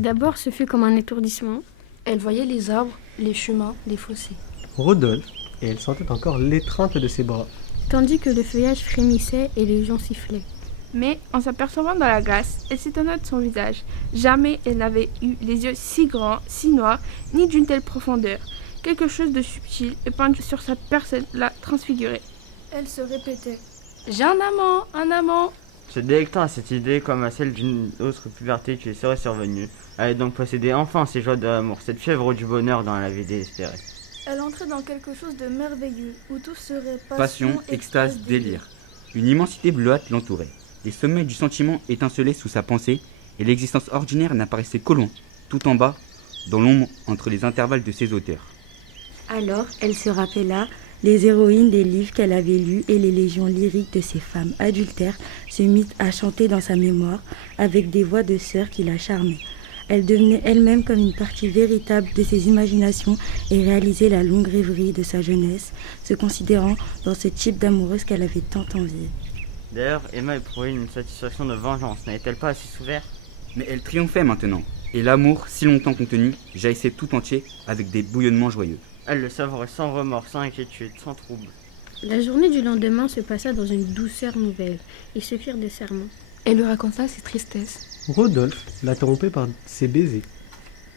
D'abord, ce fut comme un étourdissement. Elle voyait les arbres, les chemins, les fossés. Rodolphe, et elle sentait encore l'étreinte de ses bras. Tandis que le feuillage frémissait et les gens sifflaient. Mais en s'apercevant dans la glace, elle s'étonna de son visage. Jamais elle n'avait eu les yeux si grands, si noirs, ni d'une telle profondeur. Quelque chose de subtil et peint sur sa personne la transfigurait. Elle se répétait. J'ai un amant, un amant. Se délectant à cette idée comme à celle d'une autre puberté qui lui serait survenue, elle allait donc posséder enfin ces joies de l'amour, cette fièvre du bonheur dont elle avait désespéré. Elle entrait dans quelque chose de merveilleux, où tout serait Passion, extase, délire. Une immensité bleuâtre l'entourait. Les sommets du sentiment étincelaient sous sa pensée, et l'existence ordinaire n'apparaissait qu'au loin, tout en bas, dans l'ombre entre les intervalles de ses auteurs. Alors, elle se rappela les héroïnes des livres qu'elle avait lus et les légions lyriques de ces femmes adultères se mirent à chanter dans sa mémoire avec des voix de sœurs qui la charmaient. Elle devenait elle-même comme une partie véritable de ses imaginations et réalisait la longue rêverie de sa jeunesse, se considérant dans ce type d'amoureuse qu'elle avait tant envié. D'ailleurs, Emma éprouvait une satisfaction de vengeance, n'avait-elle pas assez souffert? Mais elle triomphait maintenant, et l'amour, si longtemps contenu, jaillissait tout entier avec des bouillonnements joyeux. Elle le savourait sans remords, sans inquiétude, sans trouble. La journée du lendemain se passa dans une douceur nouvelle. Ils se firent des serments. Elle lui raconta ses tristesses. Rodolphe l'interrompait par ses baisers,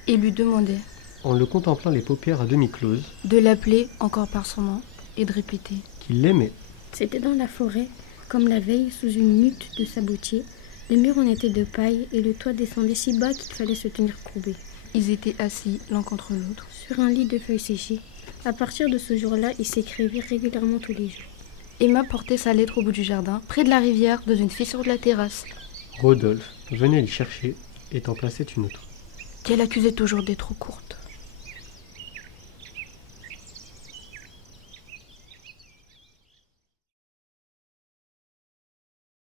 Et lui demandait en le contemplant les paupières à demi closes, de l'appeler encore par son nom et de répéter. qu'il l'aimait. C'était dans la forêt, comme la veille, sous une hutte de sabotier. Les murs en étaient de paille et le toit descendait si bas qu'il fallait se tenir courbé. Ils étaient assis l'un contre l'autre. Sur un lit de feuilles séchées. À partir de ce jour-là, ils s'écrivirent régulièrement tous les jours. Emma portait sa lettre au bout du jardin, près de la rivière, dans une fissure de la terrasse. Rodolphe venait l'y chercher et en plaçait une autre. Qu'elle accusait toujours d'être trop courte.